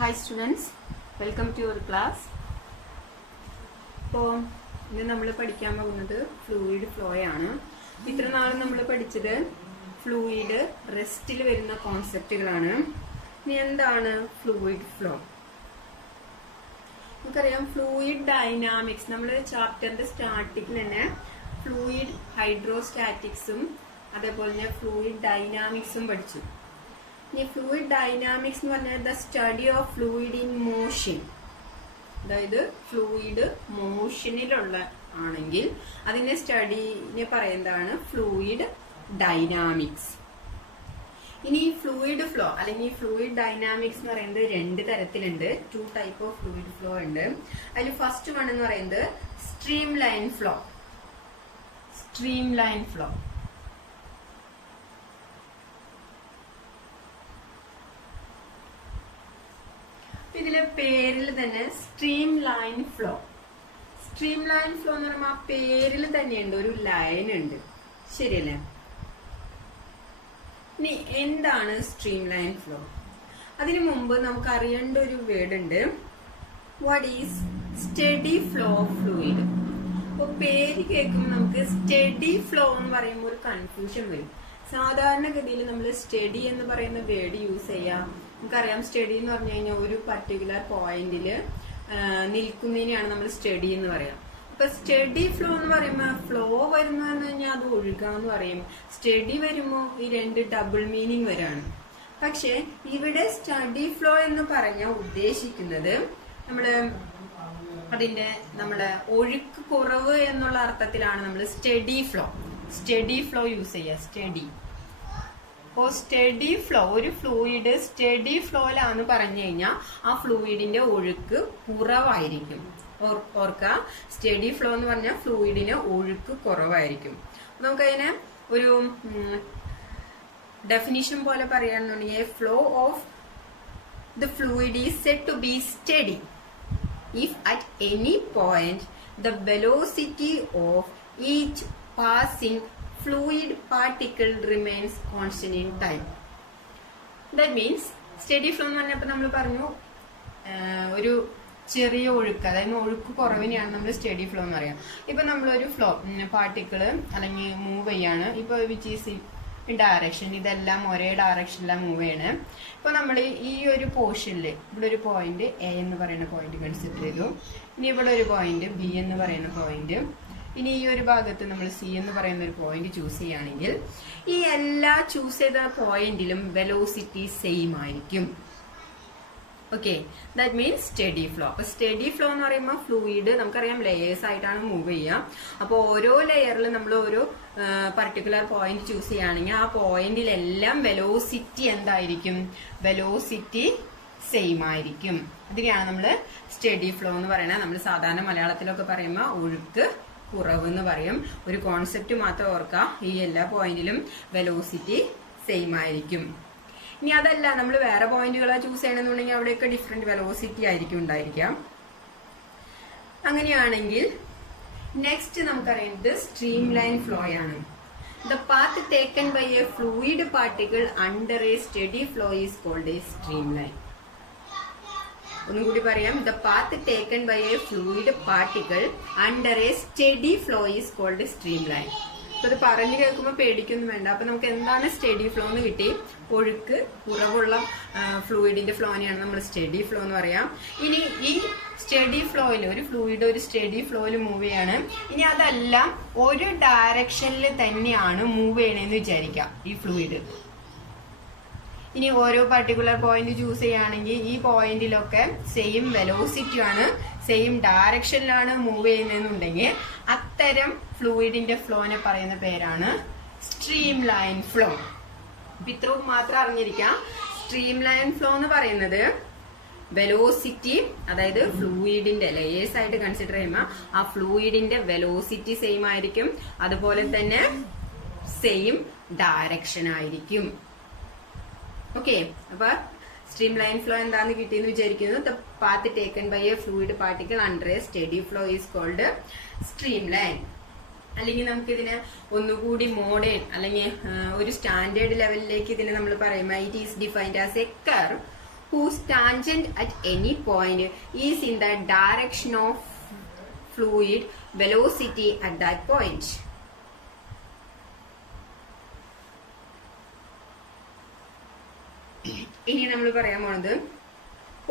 Hi students, welcome to your class. അപ്പോൾ ഇന്ന് നമ്മൾ പഠിക്കാൻ പോകുന്നത് ഫ്ലൂയിഡ് ഫ്ലോ ആണ്. ഇത്ര നാൾ നമ്മൾ പഠിച്ചത് ഫ്ലൂയിഡ് റെസ്റ്റിൽ വരുന്ന കോൺസെപ്റ്റുകളാണ്. ഇനി എന്താണ് ഫ്ലൂയിഡ് ഫ്ലോ? നമുക്കറിയാം ഫ്ലൂയിഡ് ഡൈനാമിക്സ് നമ്മൾ ചാപ്റ്ററിന്റെ സ്റ്റാർട്ടിങ്ങിൽ തന്നെ ഫ്ലൂയിഡ് ഹൈഡ്രോസ്റ്റാറ്റിക്സും അതേപോലെ തന്നെ ഫ്ലൂയിഡ് ഡൈനാമിക്സും പഠിച്ചു. ഈ ഫ്ലൂയിഡ് ഡൈനാമിക്സ് എന്ന് പറഞ്ഞാൽ the study of fluid in motion, അതായത് ഫ്ലൂയിഡ് മോഷനിലുള്ള ആണെങ്കിൽ അതിന്റെ സ്റ്റഡിനെ പറയുന്നതാണ് ഫ്ലൂയിഡ് ഡൈനാമിക്സ്. ഇനി ഫ്ലൂയിഡ് ഫ്ലോ അല്ലെങ്കിൽ ഫ്ലൂയിഡ് ഡൈനാമിക്സ് എന്ന് പറയുന്നത് രണ്ട് തരത്തിലുണ്ട്. 2 ടൈപ്പ് ഓഫ് ഫ്ലൂയിഡ് ഫ്ലോ ഉണ്ട്. അതിൽ ഫസ്റ്റ് വൺ എന്ന് പറയുന്നത് stream line flow. Stream line flow ഇതിലെ പേരിൽ തന്നെ stream line flow. Stream line flow എന്ന് പറയുമ്പോൾ ആ പേരിൽ തന്നെയുണ്ട്, ഒരു ലൈൻ ഉണ്ട്, ശരിയല്ലേ? ഇനി എന്താണ് സ്ട്രീം ലൈൻ ഫ്ലോ? അതിനു മുമ്പ് നമുക്ക് അറിയേണ്ട ഒരു വേർഡ് ഉണ്ട്. What is study flow of fluid? അപ്പൊ പേര് കേൾക്കുമ്പോൾ നമുക്ക് സ്റ്റഡി ഫ്ലോ എന്ന് പറയുമ്പോൾ ഒരു കൺഫ്യൂഷൻ വരും. സാധാരണഗതിയിൽ നമ്മൾ സ്റ്റഡി എന്ന് പറയുന്ന വേർഡ് യൂസ് ചെയ്യാം. നമുക്കറിയാം സ്റ്റഡി എന്ന് പറഞ്ഞു കഴിഞ്ഞാൽ ഒരു പർട്ടിക്കുലർ പോയിന്റിൽ നിൽക്കുന്നതിനെയാണ് നമ്മൾ സ്റ്റഡി എന്ന് പറയാം. അപ്പൊ സ്റ്റഡി ഫ്ലോ എന്ന് പറയുമ്പോൾ ഫ്ലോ വരുന്നതെന്ന് കഴിഞ്ഞാൽ അത് ഒഴുകാന്ന് പറയും. സ്റ്റഡി വരുമ്പോൾ ഈ രണ്ട് ഡബിൾ മീനിങ് വരാണ്. പക്ഷെ ഇവിടെ സ്റ്റഡി ഫ്ലോ എന്ന് പറഞ്ഞാൽ ഉദ്ദേശിക്കുന്നത് നമ്മളെ ഒഴുക്ക് കുറവ് എന്നുള്ള അർത്ഥത്തിലാണ് നമ്മൾ സ്റ്റഡി ഫ്ലോ യൂസ് ചെയ്യുക. സ്റ്റഡി. അപ്പോൾ സ്റ്റഡി ഫ്ലോ, ഒരു ഫ്ലൂയിഡ് സ്റ്റഡി ഫ്ലോയിലാന്ന് പറഞ്ഞു കഴിഞ്ഞാൽ ആ ഫ്ലൂയിഡിന്റെ ഒഴുക്ക് കുറവായിരിക്കും. ഓർക്കുക, സ്റ്റഡി ഫ്ലോ എന്ന് പറഞ്ഞാൽ ഫ്ലൂയിഡിന് ഒഴുക്ക് കുറവായിരിക്കും. നമുക്കതിനെ ഒരു ഡെഫിനിഷൻ പോലെ പറയുകയാണെന്നുണ്ടെങ്കിൽ flow of the fluid is said to be steady if at any point the velocity of each passing fluid particle remains constant in time. That means steady flow എന്ന് പറഞ്ഞപ്പോൾ നമ്മൾ പറഞ്ഞു ഒരു ചെറിയ ഒഴുക്ക്, അതായത് ഒഴുക്ക് കുറവിനെയാണ് നമ്മൾ സ്റ്റഡി ഫ്ലോ എന്ന് പറയാം. ഇപ്പൊ നമ്മളൊരു ഫ്ലോ പാർട്ടിക്കിള് അല്ലെങ്കിൽ മൂവ് ചെയ്യാണ്. ഇപ്പൊ വിച്ച് ഈസ് ഡയറക്ഷൻ, ഇതെല്ലാം ഒരേ ഡയറക്ഷനിലാണ് മൂവ് ചെയ്യണേ. ഇപ്പൊ നമ്മൾ ഈ ഒരു പോർഷനില് ഇവിടെ ഒരു പോയിന്റ് എ എന്ന് പറയുന്ന പോയിന്റ് കൺസിഡർ ചെയ്തു. ഇനി ഇവിടെ ഒരു പോയിന്റ് ബി എന്ന് പറയുന്ന പോയിന്റ്, ഇനി ഈ ഒരു ഭാഗത്ത് നമ്മൾ സി എന്ന് പറയുന്ന ഒരു പോയിന്റ് ചൂസ് ചെയ്യുകയാണെങ്കിൽ ഈ എല്ലാ ചൂസ് ചെയ്ത പോയിന്റിലും വെലോസിറ്റി സെയിം ആയിരിക്കും. Okay, that means study flow. അപ്പൊ സ്റ്റഡി ഫ്ലോ എന്ന് പറയുമ്പോൾ ഫ്ലൂയിഡ് നമുക്കറിയാം ലെയേഴ്സ് ആയിട്ടാണ് മൂവ് ചെയ്യുക. അപ്പോൾ ഓരോ ലെയറിലും നമ്മൾ ഒരു പർട്ടിക്കുലർ പോയിന്റ് ചൂസ് ചെയ്യുകയാണെങ്കിൽ ആ പോയിന്റിലെല്ലാം വെലോസിറ്റി എന്തായിരിക്കും? വെലോസിറ്റി സെയിം ആയിരിക്കും. അതിനെയാണ് നമ്മൾ സ്റ്റഡി ഫ്ലോ എന്ന് പറയുന്നത്. നമ്മൾ സാധാരണ മലയാളത്തിലൊക്കെ പറയുമ്പോൾ ഒഴുക്ക് കുറവ് എന്ന് പറയും. ഒരു കോൺസെപ്റ്റ് മാത്രം ഓർക്കുക, ഈ എല്ലാ പോയിന്റിലും വെലോസിറ്റി സെയിം ആയിരിക്കും. ഇനി അതല്ല, നമ്മൾ വേറെ പോയിന്റുകളെ ചൂസ് ചെയ്യണമെന്നുണ്ടെങ്കിൽ അവിടെയൊക്കെ ഡിഫറെന്റ് വെലോസിറ്റി ആയിരിക്കും ഉണ്ടായിരിക്കാം. അങ്ങനെയാണെങ്കിൽ നെക്സ്റ്റ് നമുക്കറിയുന്നത് സ്ട്രീം ലൈൻ ഫ്ലോ ആണ്. The path taken by a fluid particle under a steady flow is called a streamline. ഒന്നും കൂടി പറയാം. The path taken by a fluid particle under a steady flow is called streamline. അപ്പൊ ഇത് പറഞ്ഞു കേൾക്കുമ്പോൾ പേടിക്കൊന്നും വേണ്ട. അപ്പൊ നമുക്ക് എന്താണ് സ്റ്റഡി ഫ്ലോ എന്ന് കിട്ടി? ഒഴുക്ക് കുറവുള്ള ഫ്ലൂയിഡിന്റെ ഫ്ലോനെയാണ് നമ്മൾ സ്റ്റഡി ഫ്ലോ എന്ന് പറയാം. ഇനി ഈ സ്റ്റഡി ഫ്ലോയിൽ ഒരു ഫ്ലൂയിഡ് ഒരു സ്റ്റഡി ഫ്ലോയിൽ മൂവ് ചെയ്യാണ്. ഇനി അതെല്ലാം ഒരു ഡയറക്ഷനിൽ തന്നെയാണ് മൂവ് ചെയ്യണമെന്ന് വിചാരിക്കാം ഈ ഫ്ലൂയിഡ്. ഇനി ഓരോ പർട്ടിക്കുലർ പോയിന്റ് ചൂസ് ചെയ്യുകയാണെങ്കിൽ ഈ പോയിന്റിലൊക്കെ സെയിം വെലോസിറ്റി ആണ്, സെയിം ഡയറക്ഷനിലാണ് മൂവ് ചെയ്യുന്നതെന്നുണ്ടെങ്കിൽ അത്തരം ഫ്ലൂയിഡിന്റെ ഫ്ലോനെ പറയുന്ന പേരാണ് സ്ട്രീം ലൈൻ ഫ്ലോ. ഇത്രയും മാത്രം അറിഞ്ഞിരിക്കാം. സ്ട്രീം ലൈൻ ഫ്ലോ എന്ന് പറയുന്നത് വെലോസിറ്റി, അതായത് ഫ്ലൂയിഡിന്റെ ലെയേഴ്സ് ആയിട്ട് കൺസിഡർ ചെയ്യുമ്പോൾ ആ ഫ്ലൂയിഡിന്റെ വെലോസിറ്റി സെയിം ആയിരിക്കും, അതുപോലെ തന്നെ സെയിം ഡയറക്ഷൻ ആയിരിക്കും. ഓക്കെ, അപ്പൊ സ്ട്രീം ലൈൻ ഫ്ലോ എന്താന്ന് കിട്ടിയെന്ന് വിചാരിക്കുന്നു. The path taken by a fluid particle under a steady flow is called streamline. അല്ലെങ്കിൽ നമുക്ക് ഇതിനെ ഒന്നുകൂടി മോഡേൺ അല്ലെങ്കിൽ ഒരു സ്റ്റാൻഡേർഡ് ലെവലിലേക്ക് ഇതിനെ നമ്മൾ പറയുമ്പോൾ it is defined as A curve whose tangent at any point is in the direction of fluid velocity at that point. ഇനി നമ്മൾ പറയാൻ പോണത്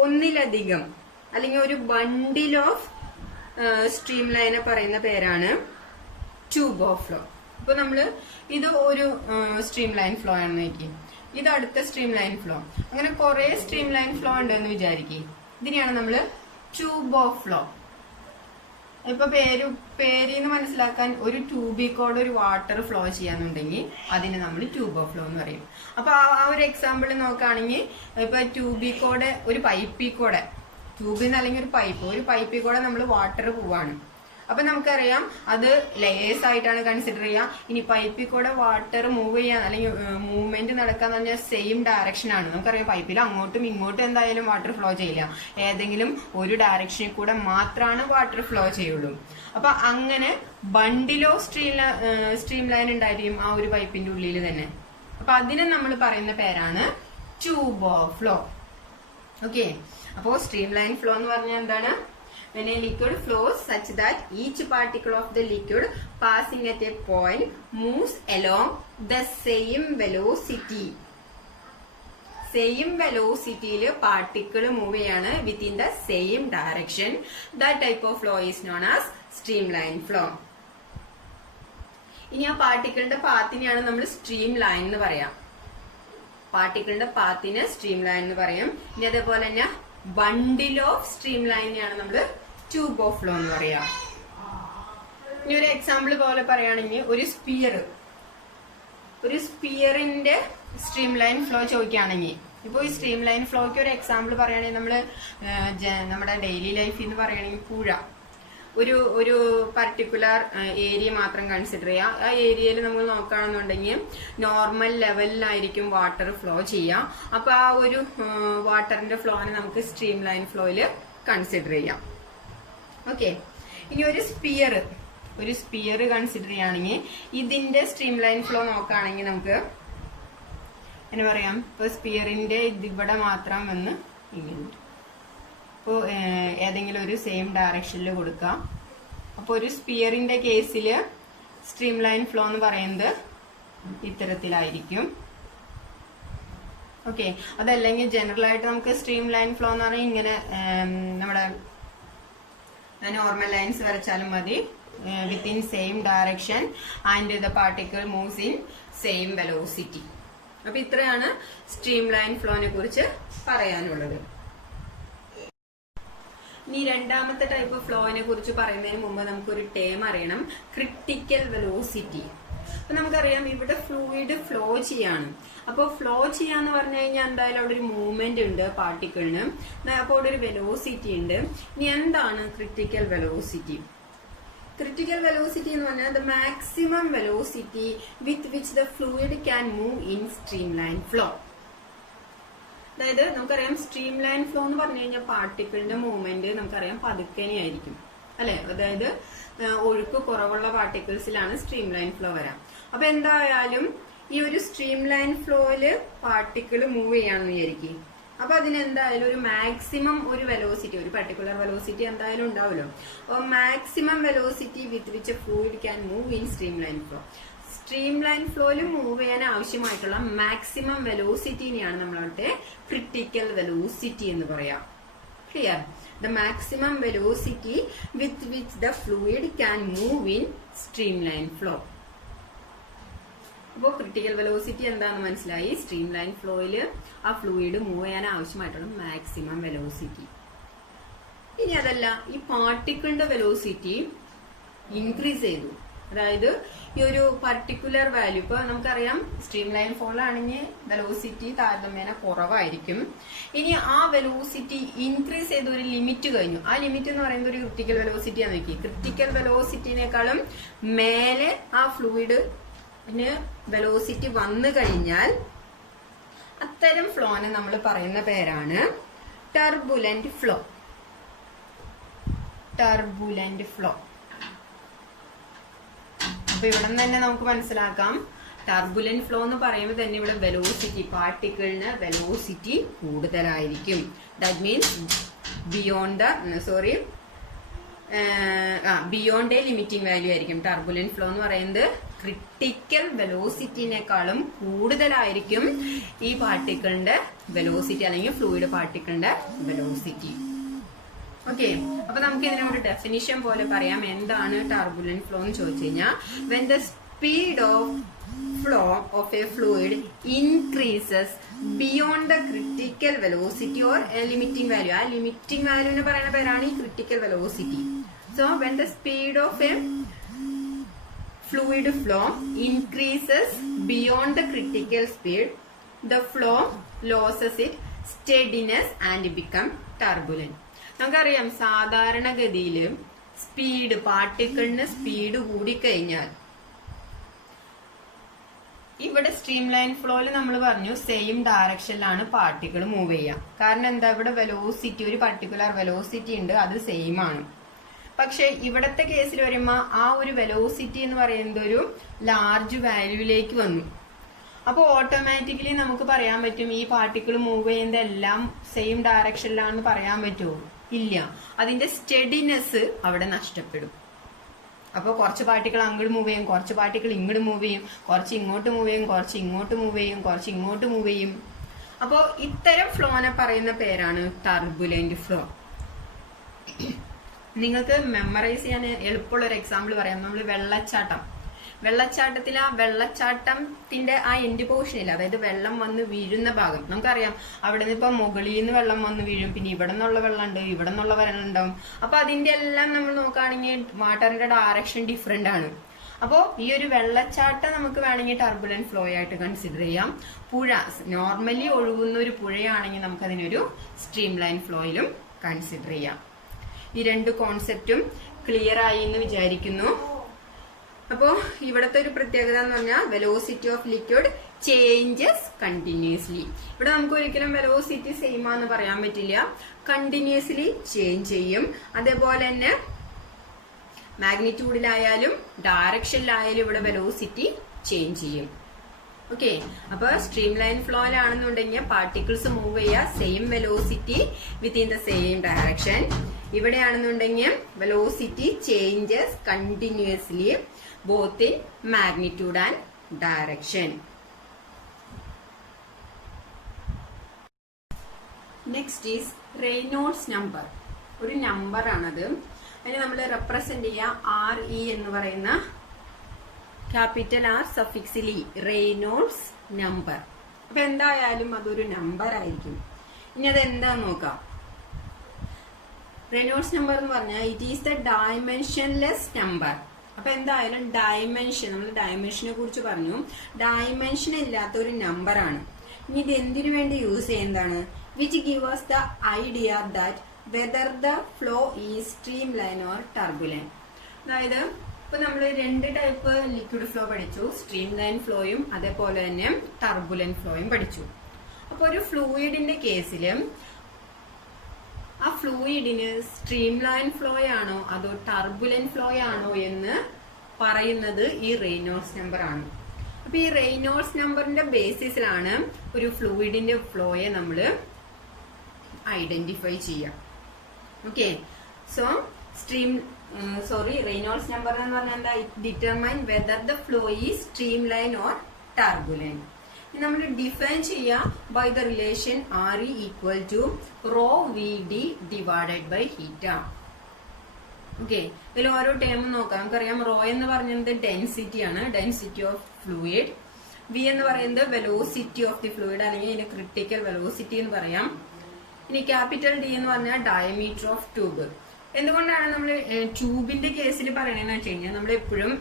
ഒന്നിലധികം അല്ലെങ്കിൽ ഒരു ബണ്ടിൽ ഓഫ് സ്ട്രീം ലൈനെ പറയുന്ന പേരാണ് ട്യൂബ് ഓഫ് ഫ്ലോ. അപ്പൊ നമ്മള് ഇത് ഒരു സ്ട്രീം ലൈൻ ഫ്ലോ ആണെന്ന് നോക്കി, ഇത് അടുത്ത സ്ട്രീം ലൈൻ ഫ്ലോ, അങ്ങനെ കുറെ സ്ട്രീം ലൈൻ ഫ്ലോ ഉണ്ടെന്ന് വിചാരിക്കും. ഇതിനെയാണ് നമ്മള് ട്യൂബ് ഓഫ് ഫ്ലോ. ഇപ്പൊ പേരിന്ന് മനസ്സിലാക്കാൻ, ഒരു ട്യൂബിൽ കൂടെ ഒരു വാട്ടർ ഫ്ലോ ചെയ്യാന്നുണ്ടെങ്കിൽ അതിന് നമ്മൾ ട്യൂബ് ഓഫ് ഫ്ലോ എന്ന് പറയും. അപ്പൊ ആ ഒരു എക്സാമ്പിൾ നോക്കുകയാണെങ്കിൽ, ഇപ്പൊ ട്യൂബിൽ കൂടെ ഒരു പൈപ്പിൽ കൂടെ, ട്യൂബിൽ നിന്ന് അല്ലെങ്കിൽ ഒരു പൈപ്പിൽ കൂടെ നമ്മൾ വാട്ടർ പോവാണ്. അപ്പൊ നമുക്കറിയാം അത് ലെയേഴ്സ് ആയിട്ടാണ് കൺസിഡർ ചെയ്യുക. ഇനി പൈപ്പിൽ കൂടെ വാട്ടർ മൂവ് ചെയ്യാൻ അല്ലെങ്കിൽ മൂവ്മെന്റ് നടക്കാന്ന് പറഞ്ഞാൽ സെയിം ഡയറക്ഷൻ ആണ്. നമുക്കറിയാം പൈപ്പിൽ അങ്ങോട്ടും ഇങ്ങോട്ടും എന്തായാലും വാട്ടർ ഫ്ലോ ചെയ്യില്ല, ഏതെങ്കിലും ഒരു ഡയറക്ഷനിൽ കൂടെ മാത്രമാണ് വാട്ടർ ഫ്ലോ ചെയ്യുള്ളൂ. അപ്പൊ അങ്ങനെ ബണ്ടിലോ സ്ട്രീം ലൈൻ ഉണ്ടായിരിക്കും ആ ഒരു പൈപ്പിന്റെ ഉള്ളിൽ തന്നെ. അപ്പൊ അതിനെ നമ്മൾ പറയുന്ന പേരാണ് ട്യൂബ് ഓഫ് ഫ്ലോ. ഓക്കെ, അപ്പോ സ്ട്രീം ലൈൻ ഫ്ലോ എന്ന് പറഞ്ഞാൽ എന്താണ്? When a liquid flows such that each particle of the liquid passing at a point moves along the same velocity. Same velocity il particle move cheyana within the same direction. That type of flow is known as streamline flow. ഇനി ആ പാർട്ടിക്കിളിന്റെ പാത്തിനെയാണ് നമ്മൾ stream line എന്ന് പറയാം. പാർട്ടിക്കിളിന്റെ പാത്തിനെ stream line എന്ന് പറയും. ഇനി അതേപോലെ തന്നെ ബണ്ടിൽ ഓഫ് സ്ട്രീം ലൈനെയാണ് നമ്മൾ ട്യൂബ് ഓഫ് ഫ്ലോ എന്ന് പറയാം. ഇനി ഒരു എക്സാമ്പിൾ പോലെ പറയുകയാണെങ്കിൽ, ഒരു സ്പിയറിന്റെ സ്ട്രീം ലൈൻ ഫ്ലോ ചോദിക്കുകയാണെങ്കിൽ, ഇപ്പോൾ ഈ സ്ട്രീം ലൈൻ ഫ്ലോയ്ക്ക് ഒരു എക്സാമ്പിൾ പറയുകയാണെങ്കിൽ, നമ്മുടെ ഡെയിലി ലൈഫിൽ നിന്ന് പറയുകയാണെങ്കിൽ പുഴ, ഒരു പർട്ടിക്കുലർ ഏരിയ മാത്രം കൺസിഡർ ചെയ്യുക. ആ ഏരിയയിൽ നമ്മൾ നോക്കുകയാണെന്നുണ്ടെങ്കിൽ നോർമൽ ലെവലിലായിരിക്കും വാട്ടർ ഫ്ലോ ചെയ്യുക. അപ്പൊ ആ ഒരു വാട്ടറിന്റെ ഫ്ലോനെ നമുക്ക് സ്ട്രീം ലൈൻ ഫ്ലോയിൽ കൺസിഡർ ചെയ്യാം. ഓക്കെ, ഇനി ഒരു സ്പിയർ കൺസിഡർ ചെയ്യുകയാണെങ്കിൽ, ഇതിന്റെ സ്ട്രീം ലൈൻ ഫ്ലോ നോക്കുകയാണെങ്കിൽ നമുക്ക് എന്നാ പറയാം, ഇപ്പൊ സ്പിയറിന്റെ ഇതിവിടെ മാത്രം വന്ന് ഇങ്ങനെ, ഇപ്പോൾ ഏതെങ്കിലും ഒരു സെയിം ഡയറക്ഷനിൽ കൊടുക്കാം. അപ്പോൾ ഒരു സ്പിയറിന്റെ കേസിൽ സ്ട്രീം ലൈൻ ഫ്ലോ എന്ന് പറയുന്നത് ഇത്തരത്തിലായിരിക്കും. ഓക്കെ, അതല്ലെങ്കിൽ ജനറൽ ആയിട്ട് നമുക്ക് സ്ട്രീം ലൈൻ ഫ്ലോ എന്ന് പറഞ്ഞാൽ ഇങ്ങനെ നമ്മുടെ നോർമൽ ലൈൻസ് വരച്ചാലും മതി. Within same direction and the particle moves in same velocity. അപ്പൊ ഇത്രയാണ് സ്ട്രീം ലൈൻ ഫ്ലോനെ കുറിച്ച് പറയാനുള്ളത്. ഇനി രണ്ടാമത്തെ ടൈപ്പ് ഓഫ് ഫ്ലോനെ കുറിച്ച് പറയുന്നതിന് മുമ്പ് നമുക്കൊരു ടേം അറിയണം, ക്രിട്ടിക്കൽ വെലോസിറ്റി. അപ്പൊ നമുക്കറിയാം ഇവിടെ ഫ്ലൂയിഡ് ഫ്ലോ ചെയ്യാണ്. അപ്പൊ ഫ്ലോ ചെയ്യാന്ന് പറഞ്ഞു കഴിഞ്ഞാൽ എന്തായാലും അവിടെ ഒരു മൂവ്മെന്റ് ഉണ്ട് പാർട്ടിക്കിളിന്, അപ്പോൾ അവിടെ ഒരു വെലോസിറ്റി ഉണ്ട്. ഇനി എന്താണ് ക്രിട്ടിക്കൽ വെലോസിറ്റി? ക്രിട്ടിക്കൽ വെലോസിറ്റി എന്ന് പറഞ്ഞാൽ the maximum velocity with which the fluid can move in stream line flow. അതായത് നമുക്കറിയാം സ്ട്രീം ലൈൻ ഫ്ലോ എന്ന് പറഞ്ഞു കഴിഞ്ഞാൽ പാർട്ടിക്കിളിന്റെ മൂവ്മെന്റ് നമുക്കറിയാം പതുക്കനെ ആയിരിക്കും, അല്ലെ? അതായത് ഒഴുക്ക് കുറവുള്ള പാർട്ടിക്കിൾസിലാണ് സ്ട്രീം ലൈൻ ഫ്ലോ വരാം. അപ്പൊ എന്തായാലും ഈ ഒരു സ്ട്രീം ലൈൻ ഫ്ലോയില് പാർട്ടിക്കിൾ മൂവ് ചെയ്യാണെന്ന് വിചാരിക്കും. അപ്പൊ അതിനെന്തായാലും ഒരു മാക്സിമം ഒരു വെലോസിറ്റി, ഒരു പർട്ടിക്കുലർ വെലോസിറ്റി എന്തായാലും ഉണ്ടാവുമല്ലോ. അപ്പൊ maximum velocity with which A fluid can move in stream line flow. Stream line ഫ്ലോയിൽ മൂവ് ചെയ്യാൻ ആവശ്യമായിട്ടുള്ള മാക്സിമം വെലോസിറ്റിനെയാണ് നമ്മളവിടെ ക്രിട്ടിക്കൽ വെലോസിറ്റി എന്ന് പറയാം. Clear? The maximum velocity with which the fluid can move in streamline flow. അപ്പോൾ critical velocity എന്താണെന്ന് മനസ്സിലായി. Stream line ഫ്ലോയിൽ ആ ഫ്ലൂയിഡ് മൂവ് ചെയ്യാൻ ആവശ്യമായിട്ടുള്ള മാക്സിമം വെലോസിറ്റി. ഇനി അതല്ല, ഈ പാർട്ടിക്കിളിന്റെ വെലോസിറ്റി ഇൻക്രീസ് ചെയ്തു. അതായത് ഈ ഒരു പർട്ടിക്കുലർ വാല്യൂ, ഇപ്പൊ നമുക്കറിയാം സ്ട്രീം ലൈൻ ഫ്ലോയിലാണെങ്കിൽ വെലോസിറ്റി താരതമ്യേന കുറവായിരിക്കും. ഇനി ആ വെലോസിറ്റി ഇൻക്രീസ് ചെയ്ത് ഒരു ലിമിറ്റ് കഴിഞ്ഞു. ആ ലിമിറ്റ് എന്ന് പറയുന്നത് ഒരു ക്രിട്ടിക്കൽ വെലോസിറ്റി ആണ്. നോക്കി, ക്രിട്ടിക്കൽ വെലോസിറ്റിനേക്കാളും മേലെ ആ ഫ്ലൂയിഡിന് വെലോസിറ്റി വന്നു കഴിഞ്ഞാൽ അത്തരം ഫ്ലോനെ നമ്മൾ പറയുന്ന പേരാണ് ടർബുലന്റ് ഫ്ലോ. Turbulent flow. അപ്പൊ ഇവിടെ തന്നെ നമുക്ക് മനസ്സിലാക്കാം ടർബുലന്റ് ഫ്ലോ എന്ന് പറയുമ്പോൾ തന്നെ ഇവിടെ വെലോസിറ്റി, പാർട്ടിക്കിളിന് വെലോസിറ്റി കൂടുതലായിരിക്കും. That means beyond A limiting value ആയിരിക്കും. ടർബുലന്റ് ഫ്ലോ എന്ന് പറയുന്നത് ക്രിട്ടിക്കൽ വെലോസിറ്റിനേക്കാളും കൂടുതലായിരിക്കും ഈ പാർട്ടിക്കിളിന്റെ വെലോസിറ്റി അല്ലെങ്കിൽ ഫ്ലൂയിഡ് പാർട്ടിക്കിളിന്റെ വെലോസിറ്റി. ഓക്കെ, അപ്പൊ നമുക്ക് ഇതിനെ ഒരു ഡെഫിനിഷൻ പോലെ പറയാം. എന്താണ് ടർബുലന്റ് ഫ്ലോ എന്ന് ചോദിച്ചു കഴിഞ്ഞാൽ, when the speed of flow of A fluid increases beyond the critical velocity or limiting value. ആ ലിമിറ്റിംഗ് വാല്യൂ എന്ന് പറയുന്ന പേരാണ് ഈ critical velocity. So when the speed of A fluid flow increases beyond the critical speed, the flow loses its steadiness and become turbulent. നമുക്കറിയാം സാധാരണഗതിയിൽ പാർട്ടിക്കിളിന് speed കൂടിക്കഴിഞ്ഞാൽ ഇവിടെ stream line ഫ്ലോയിൽ നമ്മൾ പറഞ്ഞു സെയിം ഡയറക്ഷനിലാണ് പാർട്ടിക്കിൾ മൂവ് ചെയ്യുക. കാരണം എന്താ, ഇവിടെ വെലോസിറ്റി, ഒരു പർട്ടിക്കുലർ വെലോസിറ്റി ഉണ്ട്, അത് സെയിം ആണ്. പക്ഷെ ഇവിടത്തെ കേസിൽ വരുമ്പോൾ ആ ഒരു വെലോസിറ്റി എന്ന് പറയുന്നത് ഒരു ലാർജ് വാല്യൂയിലേക്ക് വന്നു. അപ്പോൾ ഓട്ടോമാറ്റിക്കലി നമുക്ക് പറയാൻ പറ്റും ഈ പാർട്ടിക്കിൾ മൂവ് ചെയ്യുന്നത് എല്ലാം സെയിം ഡയറക്ഷനിലാണെന്ന് പറയാൻ പറ്റുമോ? ഇല്ല. അതിന്റെ സ്റ്റെഡിനെസ് അവിടെ നഷ്ടപ്പെടും. അപ്പോൾ കുറച്ച് പാർട്ടിക്കിൾ അങ്ങോട്ട് മൂവ് ചെയ്യും, കുറച്ച് പാർട്ടിക്കിൾ ഇങ്ങോട്ട് മൂവ് ചെയ്യും, കുറച്ച് ഇങ്ങോട്ട് മൂവ് ചെയ്യും, കുറച്ച് ഇങ്ങോട്ട് മൂവ് ചെയ്യും, കുറച്ച് ഇങ്ങോട്ട് മൂവ് ചെയ്യും. അപ്പോൾ ഇത്തരം ഫ്ലോനെ പറയുന്ന പേരാണ് ടർബുലന്റ് ഫ്ലോ. നിങ്ങൾക്ക് മെമ്മറൈസ് ചെയ്യാൻ എളുപ്പമുള്ള ഒരു എക്സാമ്പിൾ പറയാം. നമ്മൾ വെള്ളച്ചാട്ടത്തിൽ ആ വെള്ളച്ചാട്ടത്തിന്റെ ആ എൻഡ് പോർഷൻ ഇല്ല, അതായത് വെള്ളം വന്ന് വീഴുന്ന ഭാഗം നമുക്കറിയാം. അവിടെ നിന്ന് ഇപ്പൊ മുകളിൽ നിന്ന് വെള്ളം വന്ന് വീഴും, പിന്നെ ഇവിടെ നിന്നുള്ള വെള്ളം ഉണ്ട്, ഇവിടെ നിന്നുള്ള വെള്ളം ഉണ്ടാവും. അപ്പൊ അതിന്റെ എല്ലാം നമ്മൾ നോക്കുകയാണെങ്കിൽ വാട്ടറിന്റെ ഡയറക്ഷൻ ഡിഫറെന്റ് ആണ്. അപ്പോൾ ഈ ഒരു വെള്ളച്ചാട്ടം നമുക്ക് വേണമെങ്കിൽ ടർബുലന്റ് ഫ്ലോ ആയിട്ട് കൺസിഡർ ചെയ്യാം. പുഴ നോർമലി ഒഴുകുന്ന ഒരു പുഴയാണെങ്കിൽ നമുക്ക് അതിനൊരു സ്ട്രീം ലൈൻ ഫ്ലോയിലും കൺസിഡർ ചെയ്യാം. ഈ രണ്ട് കോൺസെപ്റ്റും ക്ലിയർ ആയി എന്ന് വിചാരിക്കുന്നു. അപ്പോ ഇവിടത്തെ ഒരു പ്രത്യേകത എന്ന് പറഞ്ഞാൽ velocity of liquid changes continuously. ഇവിടെ നമുക്ക് ഒരിക്കലും വെലോസിറ്റി സെയിം ആണെന്ന് പറയാൻ പറ്റില്ല, കണ്ടിന്യൂസ്ലി ചേഞ്ച് ചെയ്യും. അതേപോലെ തന്നെ മാഗ്നിറ്റ്യൂഡിലായാലും ഡയറക്ഷനിലായാലും ഇവിടെ വെലോസിറ്റി ചേഞ്ച് ചെയ്യും. ഓക്കെ, അപ്പൊ സ്ട്രീം ലൈൻ ഫ്ലോയിലാണെന്നുണ്ടെങ്കിൽ പാർട്ടിക്കിൾസ് മൂവ് ചെയ്യുക same velocity within the same direction. ഇവിടെയാണെന്നുണ്ടെങ്കിൽ velocity changes continuously both in magnitude and direction. Next is Reynolds number. ഒരു നമ്പർ ആണത്. അതിന് നമ്മൾ റെപ്രസെന്റ് ചെയ്യുക RE എന്ന് പറയുന്ന ക്യാപിറ്റൽ R സഫിക്സിൽ റെയ്നോൾഡ്സ് നമ്പർ. അപ്പൊ എന്തായാലും അതൊരു നമ്പർ ആയിരിക്കും. ഇനി അത് എന്താന്ന് നോക്കാം. റെയ്നോൾഡ്സ് നമ്പർ എന്ന് പറഞ്ഞാൽ it is the dimensionless number. അപ്പൊ എന്തായാലും ഡയമെൻഷൻ, നമ്മൾ ഡയമെൻഷനെ കുറിച്ച് പറഞ്ഞു, ഡയമെൻഷൻ ഇല്ലാത്ത ഒരു നമ്പർ ആണ്. ഇനി ഇത് എന്തിനു വേണ്ടി യൂസ് ചെയ്യുന്നതാണ്? Which give us the idea that whether the flow is streamline or turbulent. അതായത് ഇപ്പൊ നമ്മൾ രണ്ട് ടൈപ്പ് ലിക്വിഡ് ഫ്ലോ പഠിച്ചു, സ്ട്രീം ലൈൻ ഫ്ലോയും അതേപോലെ തന്നെ ടർബുലന്റ് ഫ്ലോയും പഠിച്ചു. അപ്പൊ ഒരു ഫ്ലൂയിഡിന്റെ കേസില് ആ ഫ്ലൂയിഡിന് സ്ട്രീം ലൈൻ ഫ്ലോ ആണോ അതോ ടർബുലന്റ് ഫ്ലോ ആണോ എന്ന് പറയുന്നത് ഈ റെയ്നോൾഡ്സ് നമ്പർ ആണ്. അപ്പൊ ഈ റെയ്നോൾഡ്സ് നമ്പറിന്റെ ബേസിസിലാണ് ഒരു ഫ്ലൂയിഡിന്റെ ഫ്ലോയെ നമ്മൾ ഐഡന്റിഫൈ ചെയ്യാം. ഓക്കെ, സോ റെയ്നോൾഡ്സ് നമ്പർ എന്ന് പറഞ്ഞാൽ എന്താ? Determine whether the flow is streamline or turbulent. നമ്മൾ ഡിഫൈൻ ചെയ്യാം by the relation RE equal to ρVD divided by eta. Okay, ഇതിൽ ഓരോ ടേം നോക്കാം. നമുക്കറിയാം റോ എന്ന് പറയുന്നത് ഡെൻസിറ്റി ആണ്, ഡെൻസിറ്റി ഓഫ് ഫ്ലൂയിഡ്. V എന്ന് പറയുന്നത് വെലോസിറ്റി ഓഫ് ദി ഫ്ലൂയിഡ്, അല്ലെങ്കിൽ ഇതിന്റെ ക്രിട്ടിക്കൽ വെലോസിറ്റി എന്ന് പറയാം. ഇനി ക്യാപിറ്റൽ D എന്ന് പറഞ്ഞാൽ ഡയമീറ്റർ ഓഫ് ട്യൂബ്. എന്തുകൊണ്ടാണ് നമ്മൾ ട്യൂബിന്റെ കേസിൽ പറയണെന്ന് വെച്ച് കഴിഞ്ഞാൽ നമ്മൾ എപ്പോഴും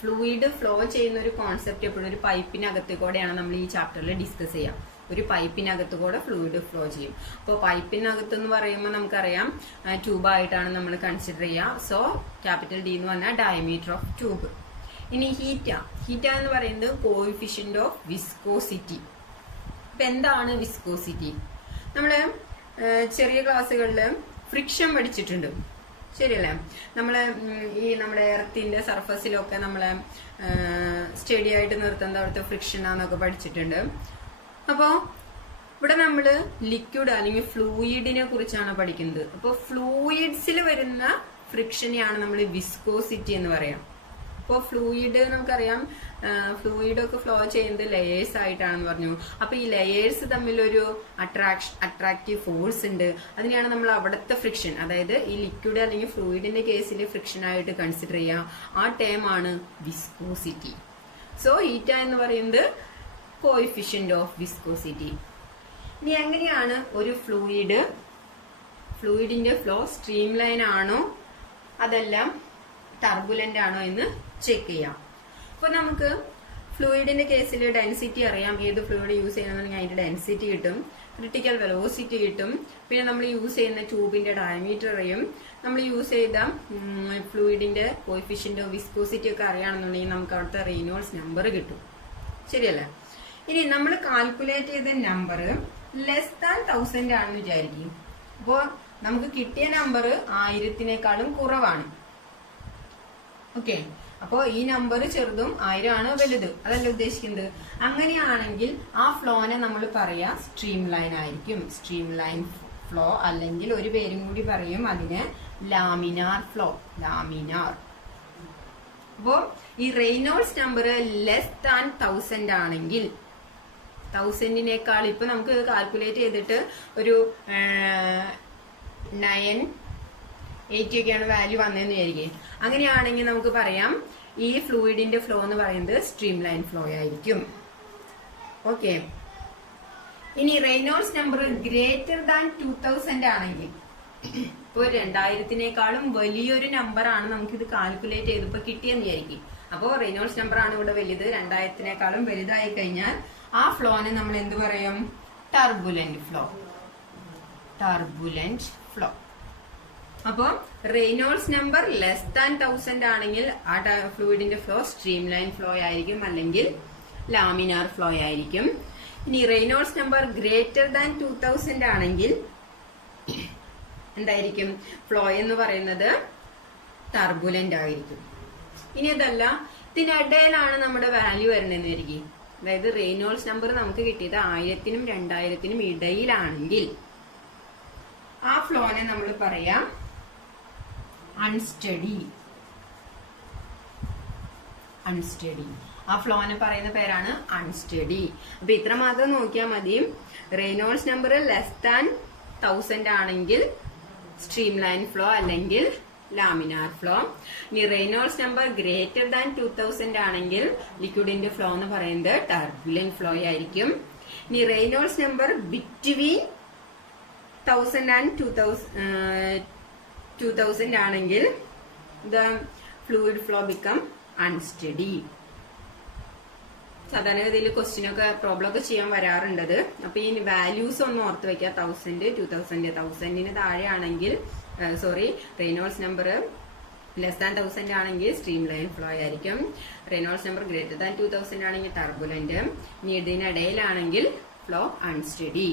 ഫ്ലൂയിഡ് ഫ്ലോ ചെയ്യുന്ന ഒരു കോൺസെപ്റ്റ് എപ്പോഴും ഒരു പൈപ്പിനകത്ത് കൂടെയാണ് നമ്മൾ ഈ ചാപ്റ്ററിൽ ഡിസ്കസ് ചെയ്യാം. ഒരു പൈപ്പിനകത്ത് കൂടെ ഫ്ലൂയിഡ് ഫ്ലോ ചെയ്യും. അപ്പോൾ പൈപ്പിനകത്ത് എന്ന് പറയുമ്പോൾ നമുക്കറിയാം ട്യൂബായിട്ടാണ് നമ്മൾ കൺസിഡർ ചെയ്യുക. സോ ക്യാപിറ്റൽ D എന്ന് പറഞ്ഞാൽ ഡയമീറ്റർ ഓഫ് ട്യൂബ്. ഇനി ഹീറ്റ എന്ന് പറയുന്നത് കോഎഫിഷ്യന്റ് ഓഫ് വിസ്കോസിറ്റി. ഇപ്പൊ എന്താണ് വിസ്കോസിറ്റി? നമ്മള് ചെറിയ ക്ലാസ്സുകളിൽ ഫ്രിക്ഷൻ പഠിച്ചിട്ടുണ്ട്. ശരിയല്ലേ? നമ്മുടെ എർത്തിന്റെ സർഫസിലൊക്കെ നമ്മളെ സ്റ്റഡി ആയിട്ട് നിർത്തുന്നത് അവിടുത്തെ ഫ്രിക്ഷൻ ആന്നൊക്കെ പഠിച്ചിട്ടുണ്ട്. അപ്പോ ഇവിടെ നമ്മള് ലിക്വിഡ് അല്ലെങ്കിൽ ഫ്ലൂയിഡിനെ കുറിച്ചാണ് പഠിക്കുന്നത്. അപ്പോൾ ഫ്ലൂയിഡ്സിൽ വരുന്ന ഫ്രിക്ഷനെയാണ് നമ്മൾ വിസ്കോസിറ്റി എന്ന് പറയാം. അപ്പോൾ ഫ്ലൂയിഡ് നമുക്കറിയാം, ഫ്ലൂയിഡ് ഒക്കെ ഫ്ലോ ചെയ്യുന്നത് ലെയേഴ്സ് ആയിട്ടാണെന്ന് പറഞ്ഞു. അപ്പൊ ഈ ലെയേഴ്സ് തമ്മിലൊരു അട്രാക്റ്റീവ് ഫോഴ്സ് ഉണ്ട്. അതിനെയാണ് നമ്മൾ അവിടുത്തെ ഫ്രിക്ഷൻ, അതായത് ഈ ലിക്വിഡ് അല്ലെങ്കിൽ ഫ്ലൂയിഡിന്റെ കേസിൽ ഫ്രിക്ഷൻ ആയിട്ട് കൺസിഡർ ചെയ്യാം. ആ ടേം ആണ് വിസ്കോസിറ്റി. സോ ഈറ്റ എന്ന് പറയുന്നത് കോഎഫിഷ്യന്റ് ഓഫ് വിസ്കോസിറ്റി. ഇനി എങ്ങനെയാണ് ഒരു ഫ്ലൂയിഡിന്റെ ഫ്ലോ സ്ട്രീം ലൈൻ ആണോ അതെല്ലാം ടർബുലന്റ് ആണോ എന്ന് ചെക്ക് ചെയ്യാം. അപ്പൊ നമുക്ക് ഫ്ലൂയിഡിന്റെ കേസിൽ ഡെൻസിറ്റി അറിയാം. ഏത് ഫ്ലൂയിഡ് യൂസ് ചെയ്യണമെന്നുണ്ടെങ്കിൽ അതിന്റെ ഡെൻസിറ്റി കിട്ടും, ക്രിട്ടിക്കൽ വെലോസിറ്റി കിട്ടും. പിന്നെ നമ്മൾ യൂസ് ചെയ്യുന്ന ട്യൂബിന്റെ ഡയമീറ്റർ അറിയും. നമ്മൾ യൂസ് ചെയ്ത ഫ്ലൂയിഡിന്റെ കോഎഫിഷ്യന്റ് ഓഫ് വിസ്കോസിറ്റി ഒക്കെ അറിയാണെന്നുണ്ടെങ്കിൽ നമുക്ക് അവിടുത്തെ റെയ്നോൾഡ്സ് നമ്പർ കിട്ടും. ശരിയല്ലേ? ഇനി നമ്മൾ കാൽക്കുലേറ്റ് ചെയ്ത നമ്പർ ലെസ് ദാൻ 1000 ആണെന്ന് വിചാരിക്കും. അപ്പോൾ നമുക്ക് കിട്ടിയ നമ്പർ 1000-നേക്കാളും കുറവാണ്. ഓക്കെ, അപ്പോ ഈ നമ്പർ ചെറുതും 1000 ആണ് വലുത്, അതല്ല ഉദ്ദേശിക്കുന്നത്. അങ്ങനെയാണെങ്കിൽ ആ ഫ്ലോനെ നമ്മൾ പറയാ സ്ട്രീം ലൈൻ ആയിരിക്കും. സ്ട്രീം ലൈൻ ഫ്ലോ, അല്ലെങ്കിൽ ഒരു പേരും കൂടി പറയും അതിന് ലാമിനാർ ഫ്ലോ. ലാമിനാർ. അപ്പോ ഈ റെയ്നോൾഡ്സ് നമ്പർ ലെസ് ദാൻ 1000 ആണെങ്കിൽ, 1000-നേക്കാൾ ഇപ്പൊ നമുക്ക് കാൽക്കുലേറ്റ് ചെയ്തിട്ട് ഒരു 980 ഒക്കെയാണ് വാല്യൂ വന്നതെന്ന് വിചാരിക്കും. അങ്ങനെയാണെങ്കിൽ നമുക്ക് പറയാം ഈ ഫ്ലൂയിഡിന്റെ ഫ്ലോ എന്ന് പറയുന്നത് സ്ട്രീം ലൈൻ ഫ്ലോ ആയിരിക്കും. ഓക്കെ, ഇനി റെയ്നോൾഡ്സ് നമ്പർ ഗ്രേറ്റർ ദാൻ 2000 ആണെങ്കിൽ, ഇപ്പൊ 2000-നേക്കാളും വലിയൊരു നമ്പർ ആണ് നമുക്കിത് കാൽക്കുലേറ്റ് ചെയ്തപ്പോ കിട്ടിയെന്ന് വിചാരിക്കും. അപ്പോൾ റെയ്നോൾഡ്സ് നമ്പർ ആണ് ഇവിടെ വലുത്, 2000-നേക്കാളും വലുതായി കഴിഞ്ഞാൽ ആ ഫ്ലോനെ നമ്മൾ എന്ത് പറയും? Turbulent flow. Turbulent flow. അപ്പോൾ റെയ്നോൾഡ്സ് നമ്പർ ലെസ് ദാൻ 1000 ആണെങ്കിൽ ആ ഫ്ലൂയിഡിന്റെ ഫ്ലോ സ്ട്രീം ലൈൻ ഫ്ലോ ആയിരിക്കും, അല്ലെങ്കിൽ ലാമിനാർ ഫ്ലോ ആയിരിക്കും. ഇനി റെയ്നോൾഡ്സ് നമ്പർ ഗ്രേറ്റർ ദാൻ 2000 ആണെങ്കിൽ എന്തായിരിക്കും? ഫ്ലോ എന്ന് പറയുന്നത് ടർബുലന്റ് ആയിരിക്കും. ഇനി അതല്ല, ഇതിനിടയിലാണ് നമ്മുടെ വാല്യൂ വരുന്നതെന്ന് വരികയും, അതായത് റെയ്നോൾഡ്സ് നമ്പർ നമുക്ക് കിട്ടിയത് 1000-നും 2000-നും ഇടയിലാണെങ്കിൽ ആ ഫ്ലോനെ നമ്മൾ പറയാം അൺസ്റ്റഡി. അൺസ്റ്റഡി. ആ ഫ്ലോനെ പറയുന്ന പേരാണ് അൺസ്റ്റഡി. അപ്പൊ ഇത്ര മാത്രം നോക്കിയാൽ മതി. റെയ്നോൾഡ്സ് നമ്പർ ലെസ് ദാൻ 1000 ആണെങ്കിൽ സ്ട്രീം ലൈൻ ഫ്ലോ അല്ലെങ്കിൽ ലാമിനാർ ഫ്ലോ. ഇനി റെയ്നോൾഡ്സ് നമ്പർ ഗ്രേറ്റർ ദാൻ 2000 ആണെങ്കിൽ ലിക്വിഡിന്റെ ഫ്ലോ എന്ന് പറയുന്നത് ടർബുലന്റ് ഫ്ലോ ആയിരിക്കും. ഇനി റെയ്നോൾഡ്സ് നമ്പർ ബിറ്റ്വീൻ 1000 ആൻഡ് 2000 ആണെങ്കിൽ the fluid flow become unsteady. സാധാരണഗതിയിൽ ക്വസ്റ്റ്യനൊക്കെ പ്രോബ്ലം ഒക്കെ ചെയ്യാൻ വരാറുണ്ടത്. അപ്പൊ ഈ വാല്യൂസ് ഒന്ന് ഓർത്ത് വെക്കുക. 1000, 2000, 1000-ന് താഴെയാണെങ്കിൽ റെയ്നോൾഡ്സ് നമ്പർ ലെസ് ദാൻ 1000 ആണെങ്കിൽ സ്ട്രീം ലൈൻ ഫ്ലോ ആയിരിക്കും. റെയ്നോൾഡ്സ് നമ്പർ ഗ്രേറ്റർ ദാൻ 2000 ആണെങ്കിൽ ടർബുലന്റ്. ഇനി ഇതിനിടയിലാണെങ്കിൽ ഫ്ലോ അൺസ്റ്റഡി.